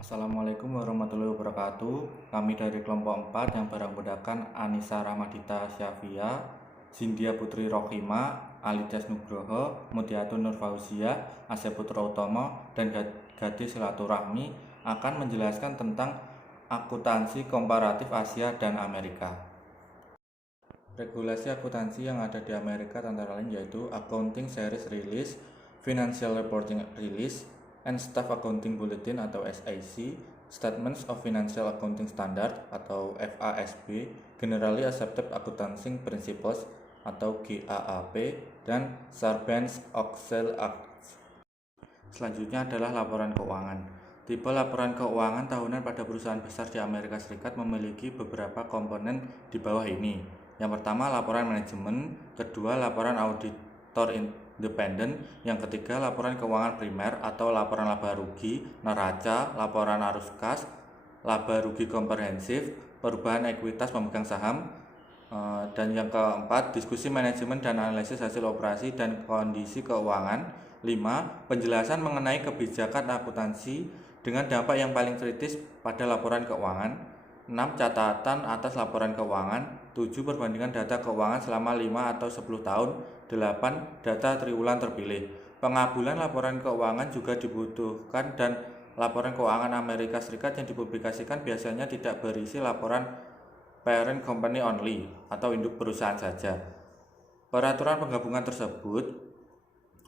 Assalamualaikum warahmatullahi wabarakatuh. Kami dari kelompok 4 yang beranggotakan Anissa Ramadita Syafia, Sindia Putri Rohima, Alidas Nugroho, Mudiatun Nurfauzia, Asep Putra Utomo, dan Gadis Silaturahmi akan menjelaskan tentang akuntansi komparatif Asia dan Amerika. Regulasi akuntansi yang ada di Amerika antara lain yaitu Accounting Series Release, Financial Reporting Release, and Staff Accounting Bulletin atau SAC, Statements of Financial Accounting Standard atau FASB, Generally Accepted Accounting Principles atau GAAP, dan Sarbanes-Oxley Act. Selanjutnya adalah laporan keuangan. Tipe laporan keuangan tahunan pada perusahaan besar di Amerika Serikat memiliki beberapa komponen di bawah ini. Yang pertama, laporan manajemen, kedua, laporan auditor independen, yang ketiga, laporan keuangan primer atau laporan laba rugi, neraca, laporan arus kas, laba rugi komprehensif, perubahan ekuitas pemegang saham, dan yang keempat, diskusi manajemen dan analisis hasil operasi dan kondisi keuangan. 5. Penjelasan mengenai kebijakan akuntansi dengan dampak yang paling kritis pada laporan keuangan. 6. Catatan atas laporan keuangan. 7. Perbandingan data keuangan selama 5 atau 10 tahun. 8. Data triwulan terpilih. Pengabulan laporan keuangan juga dibutuhkan dan laporan keuangan Amerika Serikat yang dipublikasikan biasanya tidak berisi laporan parent company only atau induk perusahaan saja. Peraturan penggabungan tersebut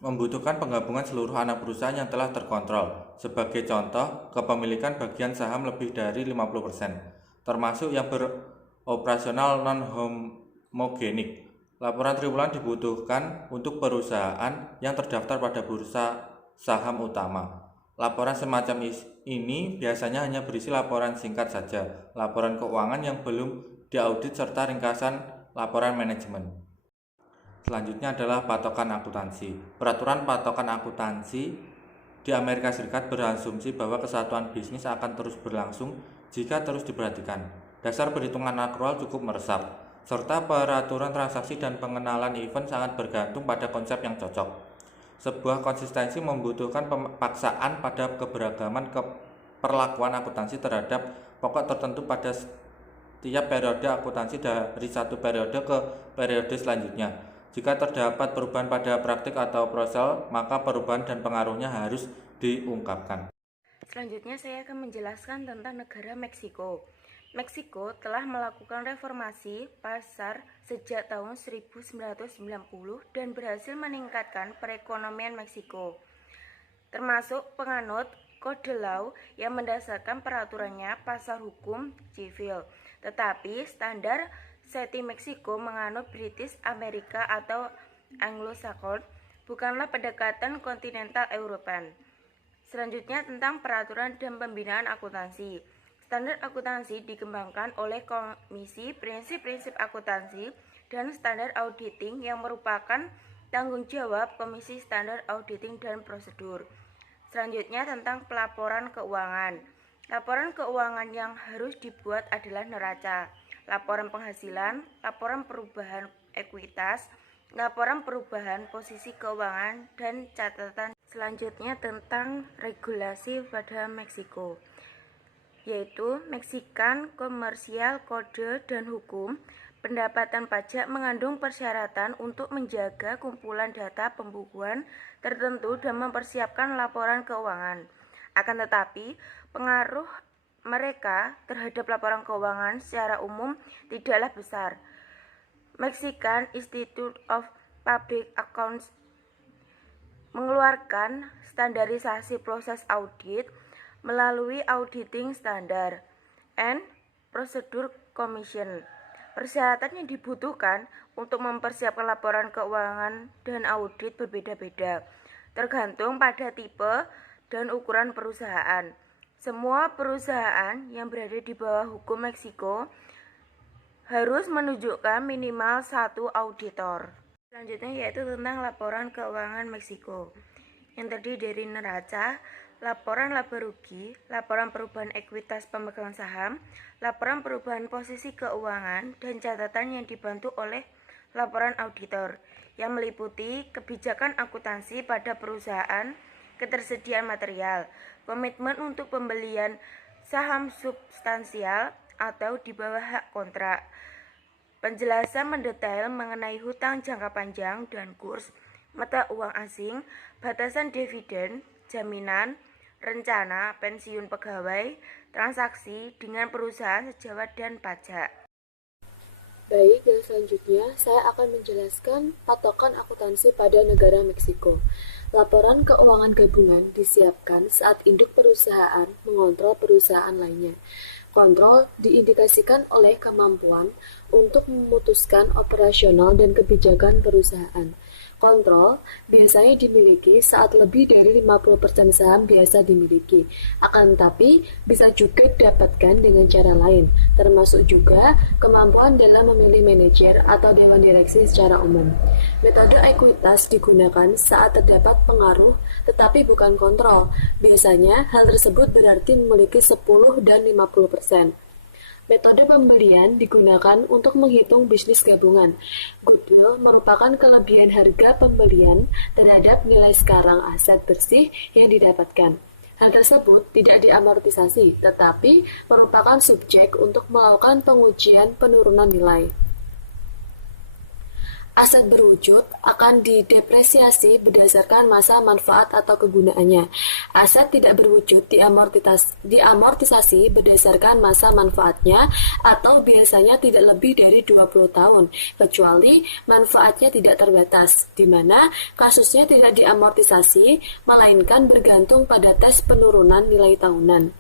membutuhkan penggabungan seluruh anak perusahaan yang telah terkontrol. Sebagai contoh, kepemilikan bagian saham lebih dari 50%, termasuk yang beroperasional non-homogenik. Laporan triwulan dibutuhkan untuk perusahaan yang terdaftar pada bursa saham utama. Laporan semacam ini biasanya hanya berisi laporan singkat saja, laporan keuangan yang belum diaudit serta ringkasan laporan manajemen. Selanjutnya adalah patokan akuntansi. Peraturan patokan akuntansi di Amerika Serikat berasumsi bahwa kesatuan bisnis akan terus berlangsung jika terus diperhatikan. Dasar perhitungan akrual cukup meresap, serta peraturan transaksi dan pengenalan event sangat bergantung pada konsep yang cocok. Sebuah konsistensi membutuhkan paksaan pada keberagaman perlakuan akuntansi terhadap pokok tertentu pada setiap periode akuntansi dari satu periode ke periode selanjutnya. Jika terdapat perubahan pada praktik atau proses, maka perubahan dan pengaruhnya harus diungkapkan. Selanjutnya saya akan menjelaskan tentang negara Meksiko. Meksiko telah melakukan reformasi pasar sejak tahun 1990 dan berhasil meningkatkan perekonomian Meksiko, termasuk penganut kode law yang mendasarkan peraturannya pasar hukum civil. Tetapi standar SETI Meksiko menganut British Amerika atau Anglo-Saxon, bukanlah pendekatan kontinental European. Selanjutnya tentang peraturan dan pembinaan akuntansi. Standar akuntansi dikembangkan oleh Komisi Prinsip-Prinsip Akuntansi dan Standar Auditing yang merupakan tanggung jawab Komisi Standar Auditing dan Prosedur. Selanjutnya tentang pelaporan keuangan. Laporan keuangan yang harus dibuat adalah neraca, laporan penghasilan, laporan perubahan ekuitas, laporan perubahan posisi keuangan, dan catatan. Selanjutnya tentang regulasi pada Meksiko, yaitu Mexican Commercial Code dan Hukum. Pendapatan pajak mengandung persyaratan untuk menjaga kumpulan data pembukuan tertentu dan mempersiapkan laporan keuangan. Akan tetapi, pengaruh mereka terhadap laporan keuangan secara umum tidaklah besar. Mexican Institute of Public Accounts mengeluarkan standarisasi proses audit melalui Auditing Standard and Procedure Commission. Persyaratan yang dibutuhkan untuk mempersiapkan laporan keuangan dan audit berbeda-beda, tergantung pada tipe dan ukuran perusahaan. Semua perusahaan yang berada di bawah hukum Meksiko harus menunjukkan minimal 1 auditor. Selanjutnya yaitu tentang laporan keuangan Meksiko, yang terdiri dari neraca, laporan laba rugi, laporan perubahan ekuitas pemegang saham, laporan perubahan posisi keuangan, dan catatan yang dibantu oleh laporan auditor, yang meliputi kebijakan akuntansi pada perusahaan, ketersediaan material, komitmen untuk pembelian saham substansial atau di bawah hak kontrak, penjelasan mendetail mengenai hutang jangka panjang dan kurs, mata uang asing, batasan dividen, jaminan, rencana pensiun pegawai, transaksi dengan perusahaan sejawat dan pajak. Baik, yang selanjutnya saya akan menjelaskan patokan akuntansi pada negara Meksiko. Laporan keuangan gabungan disiapkan saat induk perusahaan mengontrol perusahaan lainnya. Kontrol diindikasikan oleh kemampuan untuk memutuskan operasional dan kebijakan perusahaan. Kontrol biasanya dimiliki saat lebih dari 50% saham biasa dimiliki, akan tetapi bisa juga didapatkan dengan cara lain, termasuk juga kemampuan dalam memilih manajer atau dewan direksi secara umum. Metode ekuitas digunakan saat terdapat pengaruh tetapi bukan kontrol. Biasanya hal tersebut berarti memiliki 10 dan 50%. Metode pembelian digunakan untuk menghitung bisnis gabungan. Goodwill merupakan kelebihan harga pembelian terhadap nilai sekarang aset bersih yang didapatkan. Hal tersebut tidak diamortisasi, tetapi merupakan subjek untuk melakukan pengujian penurunan nilai. Aset berwujud akan didepresiasi berdasarkan masa manfaat atau kegunaannya. Aset tidak berwujud diamortisasi berdasarkan masa manfaatnya atau biasanya tidak lebih dari 20 tahun, kecuali manfaatnya tidak terbatas, di mana kasusnya tidak diamortisasi, melainkan bergantung pada tes penurunan nilai tahunan.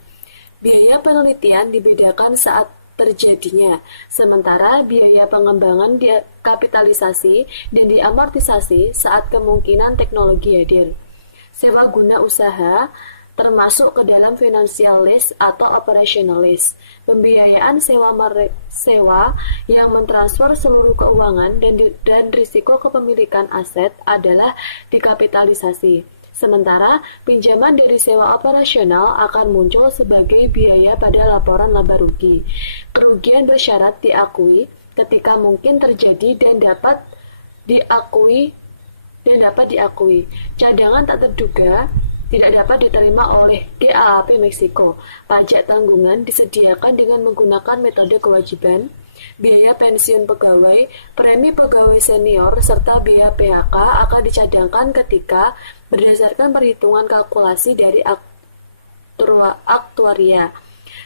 Biaya penelitian dibedakan saat terjadinya, sementara biaya pengembangan dikapitalisasi dan diamortisasi saat kemungkinan teknologi hadir. Sewa guna usaha termasuk ke dalam financial lease atau operational lease. Pembiayaan sewa yang mentransfer seluruh keuangan dan risiko kepemilikan aset adalah dikapitalisasi. Sementara pinjaman dari sewa operasional akan muncul sebagai biaya pada laporan laba rugi. Kerugian bersyarat diakui ketika mungkin terjadi dan dapat diakui. Cadangan tak terduga tidak dapat diterima oleh GAAP Meksiko. Pajak tanggungan disediakan dengan menggunakan metode kewajiban. Biaya pensiun pegawai, premi pegawai senior, serta biaya PHK akan dicadangkan ketika berdasarkan perhitungan kalkulasi dari aktuaria.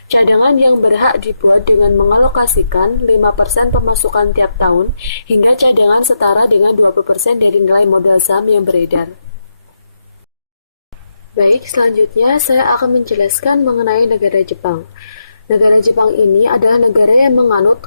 Cadangan yang berhak dibuat dengan mengalokasikan 5% pemasukan tiap tahun hingga cadangan setara dengan 20% dari nilai modal saham yang beredar. Baik, selanjutnya saya akan menjelaskan mengenai negara Jepang. Negara Jepang ini adalah negara yang menganut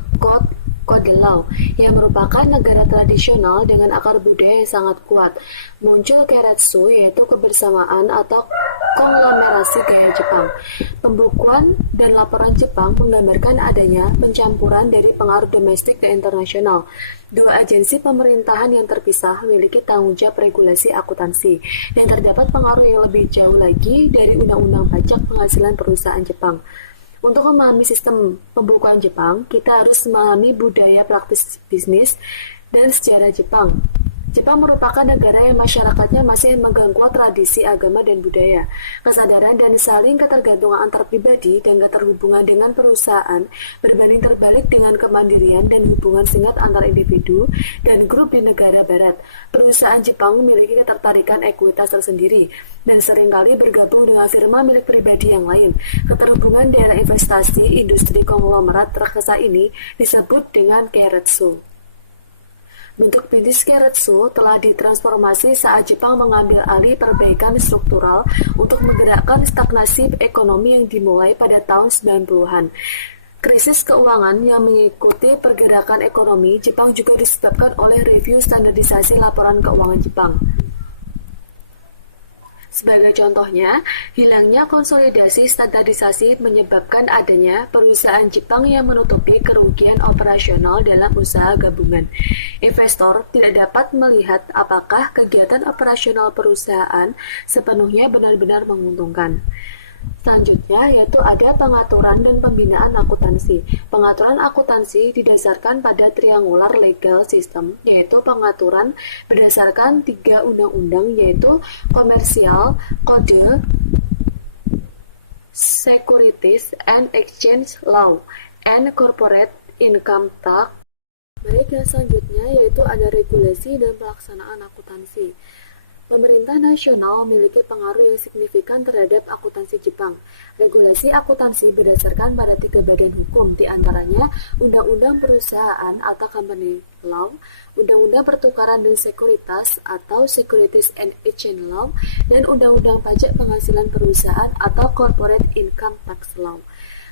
Kode Law, yang merupakan negara tradisional dengan akar budaya yang sangat kuat. Muncul keiretsu, yaitu kebersamaan atau konglomerasi gaya Jepang. Pembukuan dan laporan Jepang menggambarkan adanya pencampuran dari pengaruh domestik dan internasional. Dua agensi pemerintahan yang terpisah memiliki tanggung jawab regulasi akuntansi, dan terdapat pengaruh yang lebih jauh lagi dari undang-undang pajak penghasilan perusahaan Jepang. Untuk memahami sistem pembukuan Jepang, kita harus memahami budaya praktis bisnis dan sejarah Jepang. Jepang merupakan negara yang masyarakatnya masih memegang kuat tradisi agama dan budaya. Kesadaran dan saling ketergantungan antar pribadi dan keterhubungan dengan perusahaan berbanding terbalik dengan kemandirian dan hubungan singkat antar individu dan grup di negara barat. Perusahaan Jepang memiliki ketertarikan ekuitas tersendiri dan seringkali bergabung dengan firma milik pribadi yang lain. Keterhubungan daerah investasi industri konglomerat raksasa ini disebut dengan keiretsu. Bentuk bisnis keiretsu telah ditransformasi saat Jepang mengambil alih perbaikan struktural untuk menggerakkan stagnasi ekonomi yang dimulai pada tahun 90-an. Krisis keuangan yang mengikuti pergerakan ekonomi Jepang juga disebabkan oleh review standarisasi laporan keuangan Jepang. Sebagai contohnya, hilangnya konsolidasi standarisasi menyebabkan adanya perusahaan Jepang yang menutupi kerugian operasional dalam usaha gabungan. Investor tidak dapat melihat apakah kegiatan operasional perusahaan sepenuhnya benar-benar menguntungkan. Selanjutnya yaitu ada pengaturan dan pembinaan akuntansi. Pengaturan akuntansi didasarkan pada triangular legal system, yaitu pengaturan berdasarkan 3 undang-undang yaitu Komersial, Kode, Securities and Exchange Law, and Corporate Income Tax. Baik, yang selanjutnya yaitu ada regulasi dan pelaksanaan akuntansi. Pemerintah nasional memiliki pengaruh yang signifikan terhadap akuntansi Jepang. Regulasi akuntansi berdasarkan pada 3 badan hukum, di antaranya Undang-Undang Perusahaan atau Company Law, Undang-Undang Pertukaran dan Sekuritas atau Securities and Exchange Law, dan Undang-Undang Pajak Penghasilan Perusahaan atau Corporate Income Tax Law.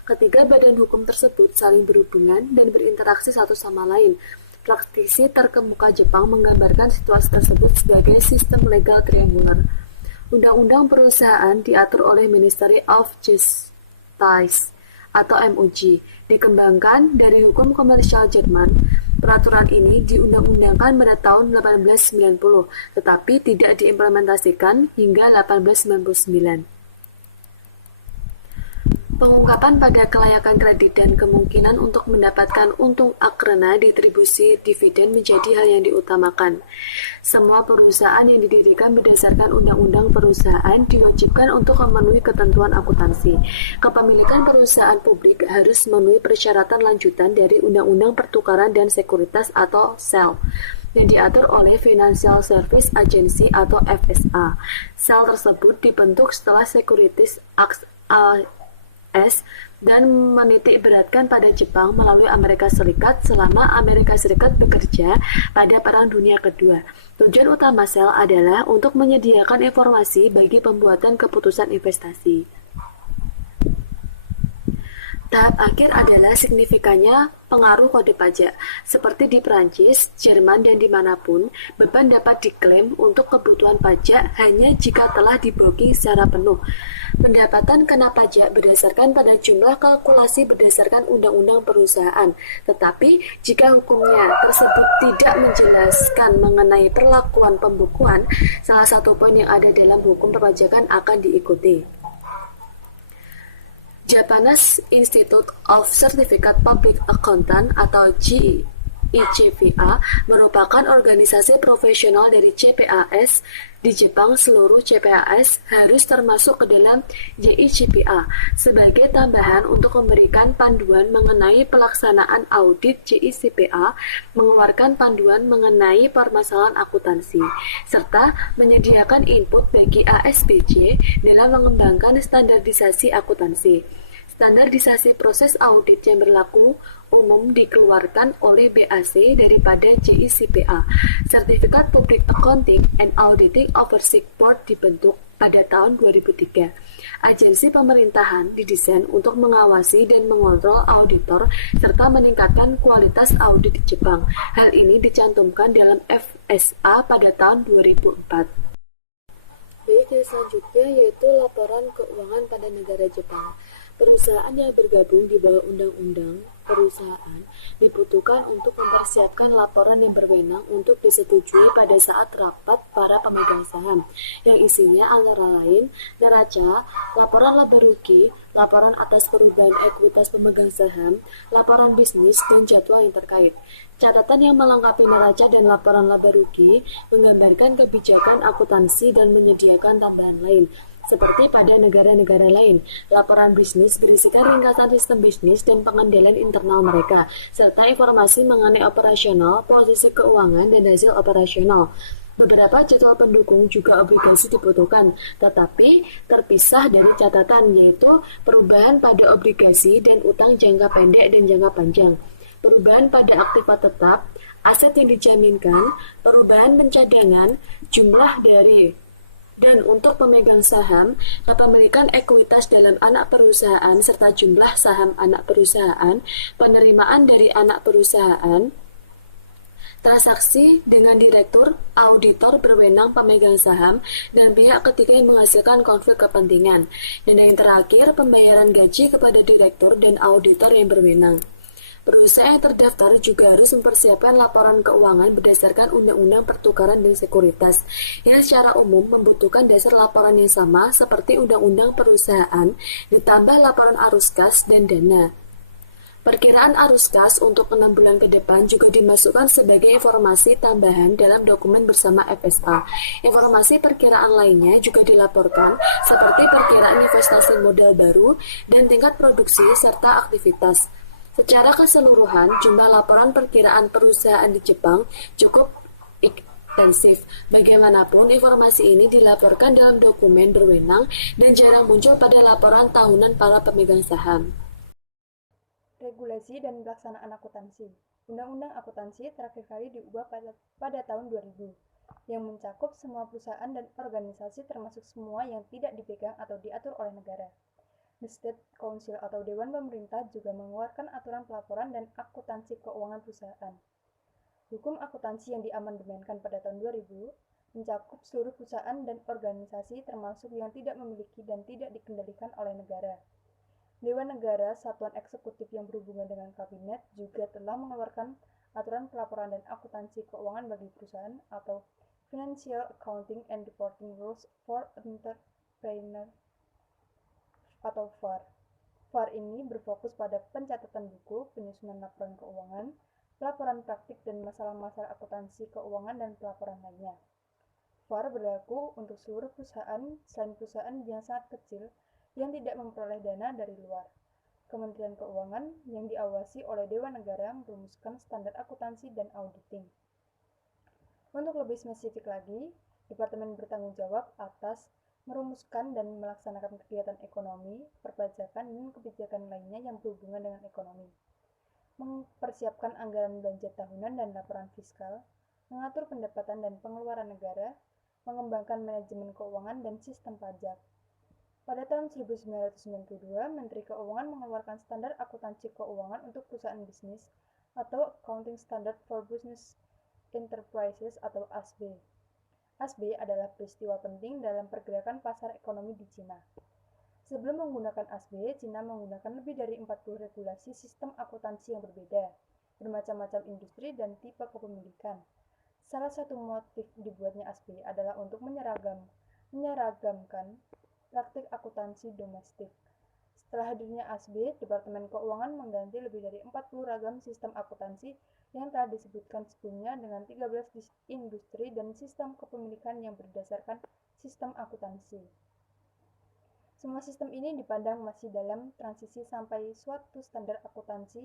Ketiga badan hukum tersebut saling berhubungan dan berinteraksi satu sama lain. Praktisi terkemuka Jepang menggambarkan situasi tersebut sebagai sistem legal triangular. Undang-undang perusahaan diatur oleh Ministry of Justice atau MOJ, dikembangkan dari hukum komersial Jerman. Peraturan ini diundang-undangkan pada tahun 1890, tetapi tidak diimplementasikan hingga 1899. Pengungkapan pada kelayakan kredit dan kemungkinan untuk mendapatkan untung akrena distribusi dividen menjadi hal yang diutamakan. Semua perusahaan yang didirikan berdasarkan undang-undang perusahaan diwajibkan untuk memenuhi ketentuan akuntansi. Kepemilikan perusahaan publik harus memenuhi persyaratan lanjutan dari Undang-Undang Pertukaran dan Sekuritas atau SEL yang diatur oleh Financial Service Agency atau FSA. SEL tersebut dibentuk setelah Securities Act dan menitik beratkan pada Jepang melalui Amerika Serikat selama Amerika Serikat bekerja pada Perang Dunia Kedua. Tujuan utama SEL adalah untuk menyediakan informasi bagi pembuatan keputusan investasi. Tahap akhir adalah signifikannya pengaruh kode pajak. Seperti di Prancis, Jerman, dan dimanapun, beban dapat diklaim untuk kebutuhan pajak hanya jika telah di-booking secara penuh. Pendapatan kena pajak berdasarkan pada jumlah kalkulasi berdasarkan undang-undang perusahaan, tetapi jika hukumnya tersebut tidak menjelaskan mengenai perlakuan pembukuan, salah satu poin yang ada dalam hukum perpajakan akan diikuti. Japanese Institute of Certificate Public Accountant atau JICPA merupakan organisasi profesional dari CPAS. Di Jepang, seluruh CPAS harus termasuk ke dalam JICPA. Sebagai tambahan untuk memberikan panduan mengenai pelaksanaan audit, JICPA mengeluarkan panduan mengenai permasalahan akuntansi, serta menyediakan input bagi ASBJ dalam mengembangkan standarisasi akuntansi. Standarisasi proses audit yang berlaku umum dikeluarkan oleh BAC daripada JICPA. Sertifikat Public Accounting and Auditing Oversight Board dibentuk pada tahun 2003. Agensi pemerintahan didesain untuk mengawasi dan mengontrol auditor serta meningkatkan kualitas audit di Jepang. Hal ini dicantumkan dalam FSA pada tahun 2004. Baik, yang selanjutnya yaitu laporan keuangan pada negara Jepang. Perusahaan yang bergabung di bawah Undang-Undang Perusahaan dibutuhkan untuk mempersiapkan laporan yang berwenang untuk disetujui pada saat rapat para pemegang saham, yang isinya antara lain neraca, laporan laba rugi, laporan atas perubahan ekuitas pemegang saham, laporan bisnis, dan jadwal yang terkait. Catatan yang melengkapi neraca dan laporan laba rugi menggambarkan kebijakan akuntansi dan menyediakan tambahan lain. Seperti pada negara-negara lain, laporan bisnis berisikan ringkasan sistem bisnis dan pengendalian internal mereka, serta informasi mengenai operasional, posisi keuangan, dan hasil operasional. Beberapa jadwal pendukung juga obligasi dibutuhkan, tetapi terpisah dari catatan, yaitu perubahan pada obligasi dan utang jangka pendek dan jangka panjang, perubahan pada aktiva tetap, aset yang dijaminkan, perubahan pencadangan, jumlah dari dan untuk pemegang saham, kepemilikan ekuitas dalam anak perusahaan serta jumlah saham anak perusahaan, penerimaan dari anak perusahaan, transaksi dengan direktur, auditor berwenang pemegang saham, dan pihak ketiga yang menghasilkan konflik kepentingan. Dan yang terakhir, pembayaran gaji kepada direktur dan auditor yang berwenang. Perusahaan yang terdaftar juga harus mempersiapkan laporan keuangan berdasarkan Undang-Undang Pertukaran dan Sekuritas, yang secara umum membutuhkan dasar laporan yang sama seperti Undang-Undang Perusahaan, ditambah laporan arus kas dan dana. Perkiraan arus kas untuk 6 bulan ke depan juga dimasukkan sebagai informasi tambahan dalam dokumen bersama FSA. Informasi perkiraan lainnya juga dilaporkan seperti perkiraan investasi modal baru dan tingkat produksi serta aktivitas. Secara keseluruhan, jumlah laporan perkiraan perusahaan di Jepang cukup intensif. Bagaimanapun, informasi ini dilaporkan dalam dokumen berwenang dan jarang muncul pada laporan tahunan para pemegang saham. Regulasi dan pelaksanaan akuntansi. Undang-Undang Akuntansi terakhir kali diubah pada tahun 2000, yang mencakup semua perusahaan dan organisasi termasuk semua yang tidak dipegang atau diatur oleh negara. The State Council atau Dewan Pemerintah juga mengeluarkan aturan pelaporan dan akuntansi keuangan perusahaan. Hukum akuntansi yang diamandemenkan pada tahun 2000 mencakup seluruh perusahaan dan organisasi termasuk yang tidak memiliki dan tidak dikendalikan oleh negara. Dewan Negara, satuan eksekutif yang berhubungan dengan kabinet, juga telah mengeluarkan aturan pelaporan dan akuntansi keuangan bagi perusahaan atau Financial Accounting and Reporting Rules for Entrepreneurs atau FAR. FAR ini berfokus pada pencatatan buku, penyusunan laporan keuangan, pelaporan praktik dan masalah-masalah akuntansi keuangan dan pelaporan lainnya. FAR berlaku untuk seluruh perusahaan selain perusahaan yang sangat kecil yang tidak memperoleh dana dari luar. Kementerian Keuangan yang diawasi oleh Dewan Negara merumuskan standar akuntansi dan auditing. Untuk lebih spesifik lagi, Departemen bertanggung jawab atas merumuskan dan melaksanakan kegiatan ekonomi, perpajakan, dan kebijakan lainnya yang berhubungan dengan ekonomi. Mempersiapkan anggaran belanja tahunan dan laporan fiskal, mengatur pendapatan dan pengeluaran negara, mengembangkan manajemen keuangan dan sistem pajak. Pada tahun 1992, Menteri Keuangan mengeluarkan standar akuntansi keuangan untuk perusahaan bisnis atau Accounting Standard for Business Enterprises atau ASB. ASB adalah peristiwa penting dalam pergerakan pasar ekonomi di Cina. Sebelum menggunakan ASB, Cina menggunakan lebih dari 40 regulasi sistem akuntansi yang berbeda, bermacam-macam industri dan tipe kepemilikan. Salah satu motif dibuatnya ASB adalah untuk menyeragamkan praktik akuntansi domestik. Setelah hadirnya ASB, Departemen Keuangan mengganti lebih dari 40 ragam sistem akuntansi yang telah disebutkan sebelumnya dengan 13 industri dan sistem kepemilikan yang berdasarkan sistem akuntansi. Semua sistem ini dipandang masih dalam transisi sampai suatu standar akuntansi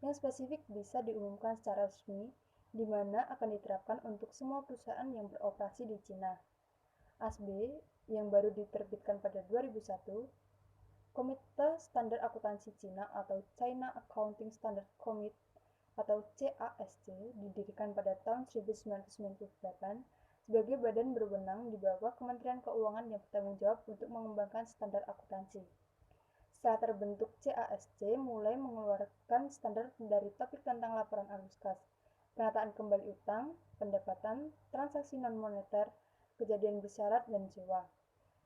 yang spesifik bisa diumumkan secara resmi, di mana akan diterapkan untuk semua perusahaan yang beroperasi di Cina. ASB yang baru diterbitkan pada 2001, Komite Standar Akuntansi Cina atau China Accounting Standard Committee atau CASC didirikan pada tahun 1998 sebagai badan berwenang di bawah Kementerian Keuangan yang bertanggung jawab untuk mengembangkan standar akuntansi. Setelah terbentuk CASC mulai mengeluarkan standar dari topik tentang laporan arus kas, penataan kembali utang, pendapatan, transaksi non-moneter, kejadian bersyarat, dan sewa.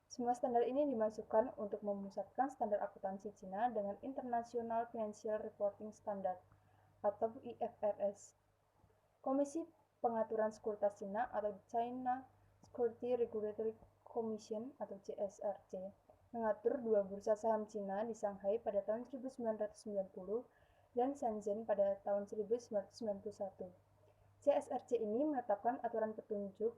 Semua standar ini dimasukkan untuk memusatkan standar akuntansi Cina dengan International Financial Reporting Standard atau IFRS. Komisi Pengaturan Sekuritas Cina atau China Security Regulatory Commission atau CSRC mengatur dua bursa saham Cina di Shanghai pada tahun 1990 dan Shenzhen pada tahun 1991. CSRC ini menetapkan aturan petunjuk,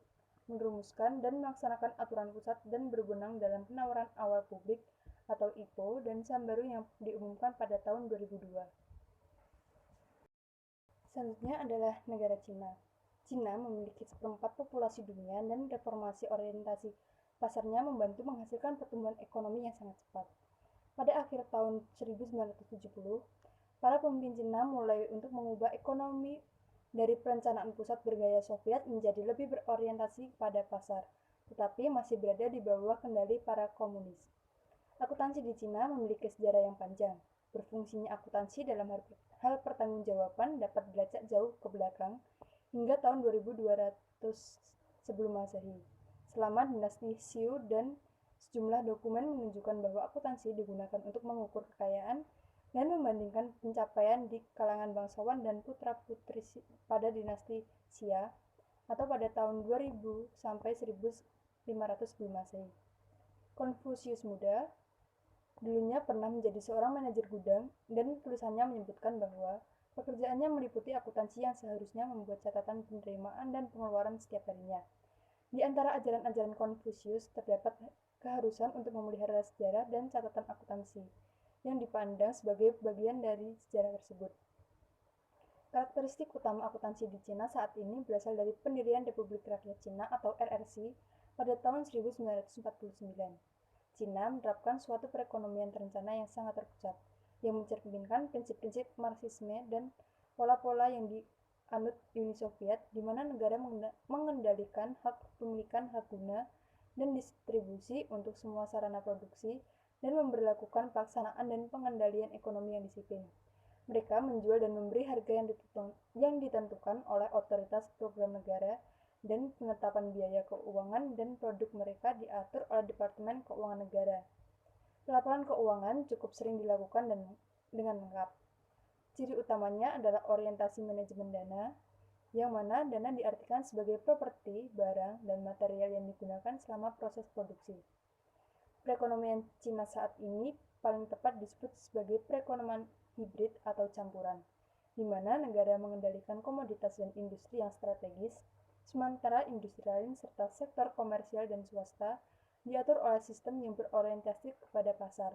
merumuskan dan melaksanakan aturan pusat dan berwenang dalam penawaran awal publik atau IPO dan saham baru yang diumumkan pada tahun 2002. Selanjutnya adalah negara Cina. Cina memiliki seperempat populasi dunia dan reformasi orientasi pasarnya membantu menghasilkan pertumbuhan ekonomi yang sangat cepat. Pada akhir tahun 1970, para pemimpin Cina mulai untuk mengubah ekonomi dari perencanaan pusat bergaya Soviet menjadi lebih berorientasi pada pasar, tetapi masih berada di bawah kendali para komunis. Akuntansi di Cina memiliki sejarah yang panjang. Berfungsinya akuntansi dalam hal pertanggungjawaban dapat dilacak jauh ke belakang hingga tahun 2200 sebelum Masehi. Selama dinasti Xiu dan sejumlah dokumen menunjukkan bahwa akuntansi digunakan untuk mengukur kekayaan, dan membandingkan pencapaian di kalangan bangsawan dan putra-putri pada dinasti Xia atau pada tahun 2000 sampai 1500 sebelum Masehi. Konfusius muda dulunya pernah menjadi seorang manajer gudang dan tulisannya menyebutkan bahwa pekerjaannya meliputi akuntansi yang seharusnya membuat catatan penerimaan dan pengeluaran setiap harinya. Di antara ajaran-ajaran Konfusius terdapat keharusan untuk memelihara sejarah dan catatan akuntansi yang dipandang sebagai bagian dari sejarah tersebut. Karakteristik utama akuntansi di Cina saat ini berasal dari pendirian Republik Rakyat Cina atau RRC pada tahun 1949. Cina menerapkan suatu perekonomian terencana yang sangat terpusat, yang mencerminkan prinsip-prinsip Marxisme dan pola-pola yang dianut Uni Soviet, di mana negara mengendalikan hak pemilikan hak guna dan distribusi untuk semua sarana produksi dan memberlakukan pelaksanaan dan pengendalian ekonomi yang disiplin. Mereka menjual dan memberi harga yang ditentukan oleh otoritas program negara, dan penetapan biaya keuangan dan produk mereka diatur oleh Departemen Keuangan Negara. Laporan keuangan cukup sering dilakukan dengan lengkap. Ciri utamanya adalah orientasi manajemen dana, yang mana dana diartikan sebagai properti, barang, dan material yang digunakan selama proses produksi. Perekonomian Cina saat ini paling tepat disebut sebagai perekonomian hibrid atau campuran, di mana negara mengendalikan komoditas dan industri yang strategis, sementara industri lain serta sektor komersial dan swasta diatur oleh sistem yang berorientasi kepada pasar.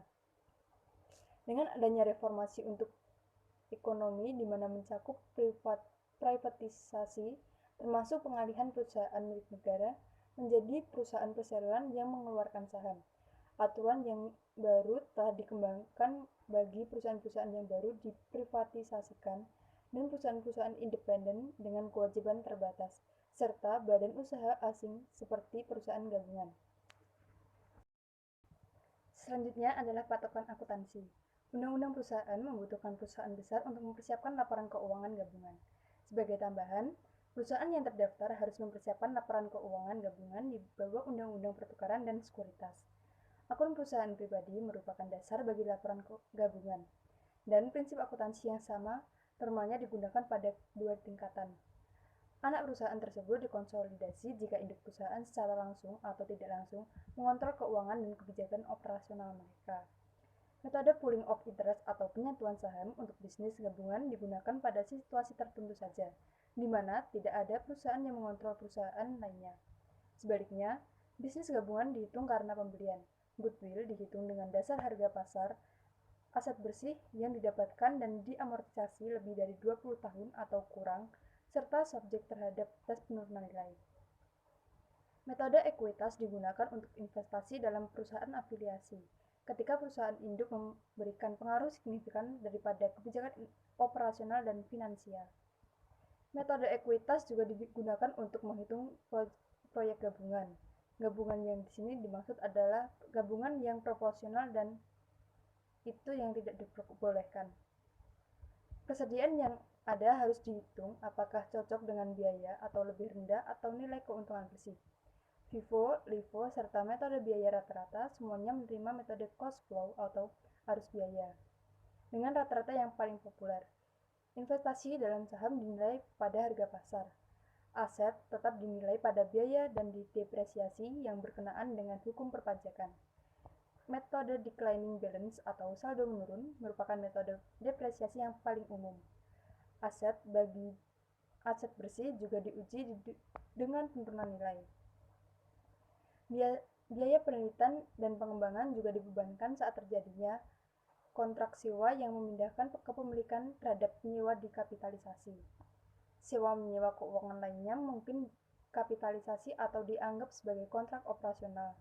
Dengan adanya reformasi untuk ekonomi di mana mencakup privatisasi, termasuk pengalihan perusahaan milik negara menjadi perusahaan perseroan yang mengeluarkan saham. Aturan yang baru telah dikembangkan bagi perusahaan-perusahaan yang baru diprivatisasikan dan perusahaan-perusahaan independen dengan kewajiban terbatas, serta badan usaha asing seperti perusahaan gabungan. Selanjutnya adalah patokan akuntansi. Undang-undang perusahaan membutuhkan perusahaan besar untuk mempersiapkan laporan keuangan gabungan. Sebagai tambahan, perusahaan yang terdaftar harus mempersiapkan laporan keuangan gabungan di bawah Undang-Undang Pertukaran dan Sekuritas. Akun perusahaan pribadi merupakan dasar bagi laporan gabungan, dan prinsip akuntansi yang sama normalnya digunakan pada dua tingkatan. Anak perusahaan tersebut dikonsolidasi jika induk perusahaan secara langsung atau tidak langsung mengontrol keuangan dan kebijakan operasional mereka. Metode pooling of interest atau penyatuan saham untuk bisnis gabungan digunakan pada situasi tertentu saja, di mana tidak ada perusahaan yang mengontrol perusahaan lainnya. Sebaliknya, bisnis gabungan dihitung karena pembelian. Goodwill dihitung dengan dasar harga pasar, aset bersih yang didapatkan dan diamortisasi lebih dari 20 tahun atau kurang, serta subjek terhadap tes penurunan nilai. Metode ekuitas digunakan untuk investasi dalam perusahaan afiliasi, ketika perusahaan induk memberikan pengaruh signifikan daripada kebijakan operasional dan finansial. Metode ekuitas juga digunakan untuk menghitung proyek gabungan. Gabungan yang di sini dimaksud adalah gabungan yang proporsional dan itu yang tidak diperbolehkan. Kesediaan yang ada harus dihitung apakah cocok dengan biaya atau lebih rendah atau nilai keuntungan bersih. FIFO, LIFO, serta metode biaya rata-rata semuanya menerima metode cost flow atau arus biaya. Dengan rata-rata yang paling populer, investasi dalam saham dinilai pada harga pasar. Aset tetap dinilai pada biaya dan didepresiasi yang berkenaan dengan hukum perpajakan. Metode declining balance atau saldo menurun merupakan metode depresiasi yang paling umum. Aset bersih juga diuji dengan penurunan nilai. Biaya penelitian dan pengembangan juga dibebankan saat terjadinya kontrak sewa yang memindahkan kepemilikan terhadap penyewa dikapitalisasi. Sewa menyewa keuangan lainnya mungkin kapitalisasi atau dianggap sebagai kontrak operasional.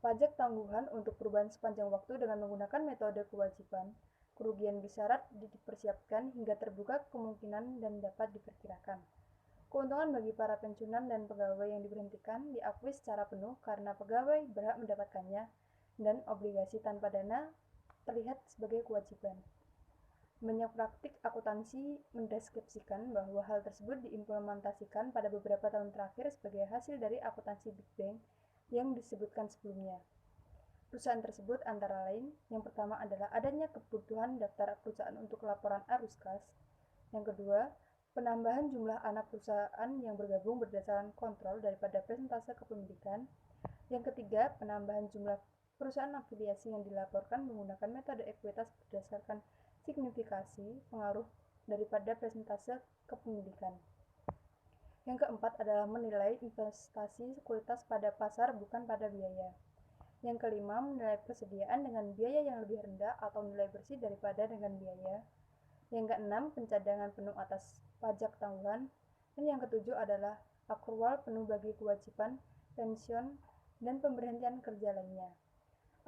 Pajak tangguhan untuk perubahan sepanjang waktu dengan menggunakan metode kewajiban, kerugian bersyarat dipersiapkan hingga terbuka kemungkinan dan dapat diperkirakan. Keuntungan bagi para pensiunan dan pegawai yang diberhentikan diakui secara penuh karena pegawai berhak mendapatkannya, dan obligasi tanpa dana terlihat sebagai kewajiban. Banyak praktik akuntansi mendeskripsikan bahwa hal tersebut diimplementasikan pada beberapa tahun terakhir sebagai hasil dari akuntansi Big Bang yang disebutkan sebelumnya. perusahaan tersebut antara lain, yang pertama adalah adanya kebutuhan daftar perusahaan untuk laporan arus kas. Yang kedua, penambahan jumlah anak perusahaan yang bergabung berdasarkan kontrol daripada persentase kepemilikan. Yang ketiga, penambahan jumlah perusahaan afiliasi yang dilaporkan menggunakan metode ekuitas berdasarkan signifikasi pengaruh daripada persentase kepemilikan. Yang keempat adalah menilai investasi sekuritas pada pasar bukan pada biaya. Yang kelima, menilai persediaan dengan biaya yang lebih rendah atau nilai bersih daripada dengan biaya. Yang keenam, pencadangan penuh atas pajak tanggungan. Dan yang ketujuh adalah akrual penuh bagi kewajiban, pensiun, dan pemberhentian kerja lainnya.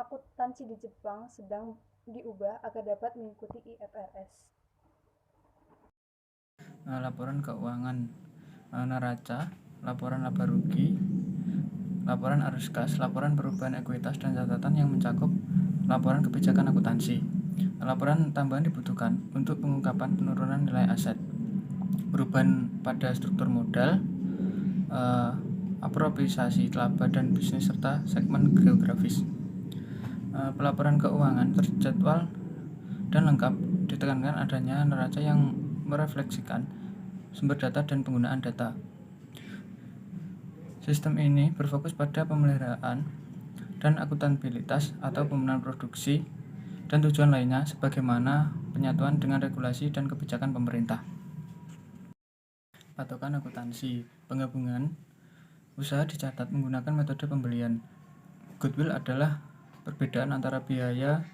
Akuntansi di Jepang sedang diubah agar dapat mengikuti IFRS. Laporan keuangan neraca, laporan laba rugi, laporan arus kas, laporan perubahan ekuitas dan catatan yang mencakup laporan kebijakan akuntansi. Laporan tambahan dibutuhkan untuk pengungkapan penurunan nilai aset, perubahan pada struktur modal, apropriasi laba dan bisnis serta segmen geografis. Pelaporan keuangan terjadwal dan lengkap, ditekankan adanya neraca yang merefleksikan sumber data dan penggunaan data. Sistem ini berfokus pada pemeliharaan dan akuntabilitas atau pemenuhan produksi dan tujuan lainnya sebagaimana penyatuan dengan regulasi dan kebijakan pemerintah. Patokan akuntansi, penggabungan usaha dicatat menggunakan metode pembelian. Goodwill adalah perbedaan antara biaya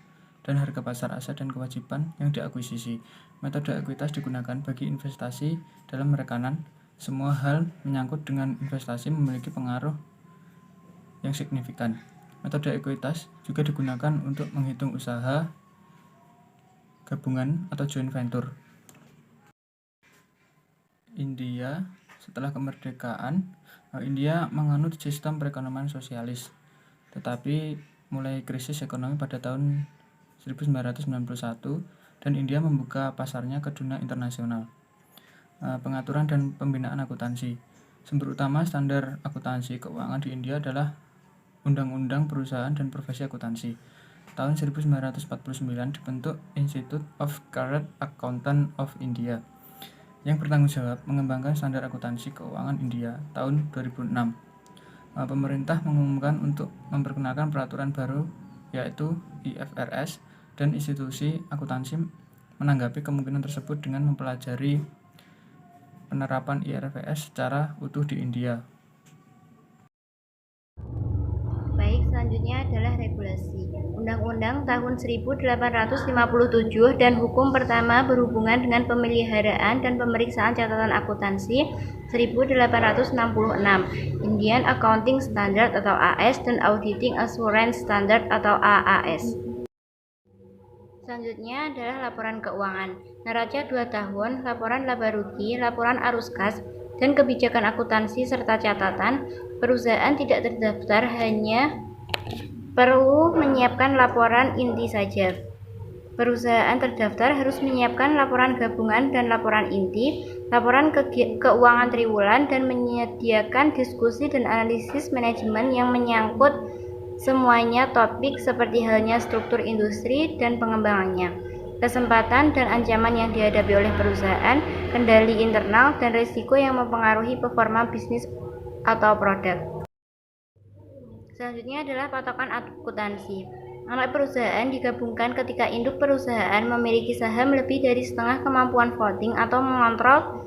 dan harga pasar aset dan kewajiban yang diakuisisi. Metode ekuitas digunakan bagi investasi dalam rekanan. Semua hal menyangkut dengan investasi memiliki pengaruh yang signifikan. Metode ekuitas juga digunakan untuk menghitung usaha gabungan atau joint venture. India, setelah kemerdekaan, India menganut sistem perekonomian sosialis, tetapi mulai krisis ekonomi pada tahun 1991 dan India membuka pasarnya ke dunia internasional. Pengaturan dan pembinaan akuntansi. Sumber utama standar akuntansi keuangan di India adalah Undang-Undang Perusahaan dan Profesi Akuntansi. Tahun 1949 dibentuk Institute of Chartered Accountants of India yang bertanggung jawab mengembangkan standar akuntansi keuangan India tahun 2006. Pemerintah mengumumkan untuk memperkenalkan peraturan baru yaitu IFRS dan institusi akuntansi menanggapi kemungkinan tersebut dengan mempelajari penerapan IFRS secara utuh di India. Baik, selanjutnya adalah regulasi. Undang-Undang tahun 1857 dan hukum pertama berhubungan dengan pemeliharaan dan pemeriksaan catatan akuntansi 1866, Indian Accounting Standard atau AS dan Auditing Assurance Standard atau AAS. Selanjutnya adalah laporan keuangan. Neraca 2 tahun, laporan laba rugi, laporan arus kas, dan kebijakan akuntansi serta catatan. Perusahaan tidak terdaftar hanya perlu menyiapkan laporan inti saja. Perusahaan terdaftar harus menyiapkan laporan gabungan dan laporan inti, laporan keuangan triwulan, dan menyediakan diskusi dan analisis manajemen yang menyangkut semuanya topik seperti halnya struktur industri dan pengembangannya, kesempatan dan ancaman yang dihadapi oleh perusahaan, kendali internal, dan risiko yang mempengaruhi performa bisnis atau produk. Selanjutnya adalah patokan akuntansi. Anak perusahaan digabungkan ketika induk perusahaan memiliki saham lebih dari setengah kemampuan voting atau mengontrol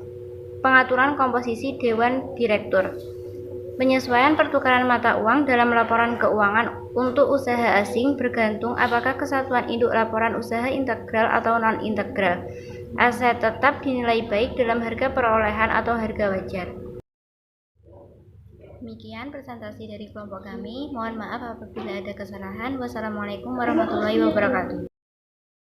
pengaturan komposisi dewan direktur. Penyesuaian pertukaran mata uang dalam laporan keuangan untuk usaha asing bergantung apakah kesatuan induk laporan usaha integral atau non-integral. Aset tetap dinilai baik dalam harga perolehan atau harga wajar. Demikian presentasi dari kelompok kami. Mohon maaf apabila ada kesalahan. Wassalamualaikum warahmatullahi wabarakatuh.